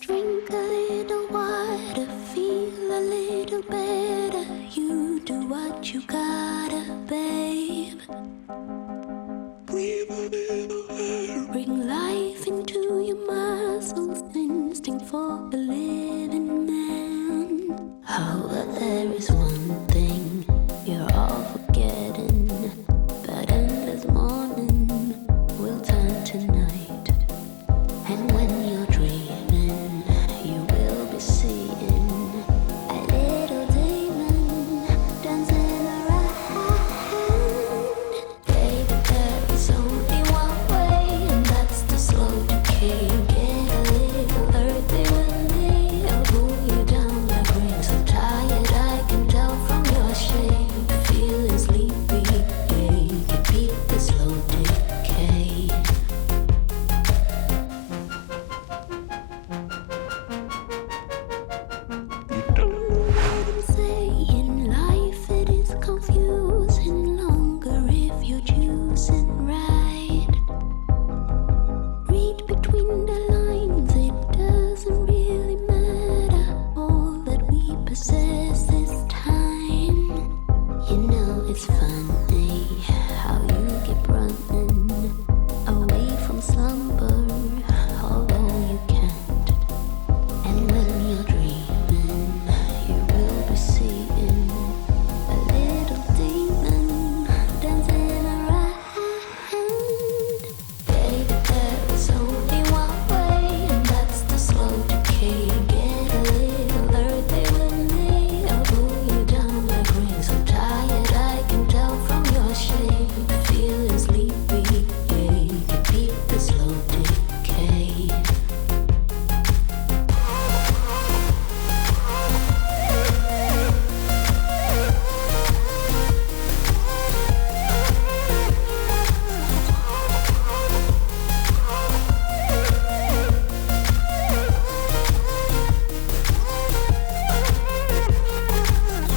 Drink a little water, feel a little better. You do what you gotta, babe. Breathe a little air. Bring life into your muscles, instinct for a living man. Oh, but there is one thing you're all forgetting. That endless morning will turn to night. And when you're dreaming, you will be seeing a little demon dancing around. Baby, there is only one way, and that's the slow decay. Get a little earthy with me, I'll pull you down like rain. So tired, I can tell from your shape. Feeling sleepy, yeah, you can beat the slow decay. Saying life, it is confusing longer if you're choosing right. Read between the lines, it doesn't really matter. All that we possess is time. You know it's funny how you keep running away from slumber, although you can't. And when you're dreaming, you will be seeing a little demon dancing around. Baby, there is only one way, and that's the slow decay. Get a little earthy with me, I'll pull you down like rain. So tired, I can tell from your shape. Feeling sleepy, yeah, you can beat the slow decay.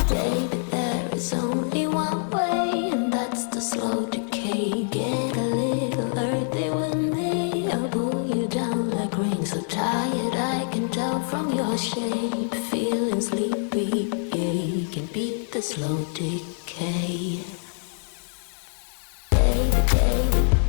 Baby, there is only one way, and that's the slow decay. Get a little earthy with me, I'll pull you down like rain. So tired, I can tell from your shape. Feeling sleepy, yeah, you can beat the slow decay. Baby, baby.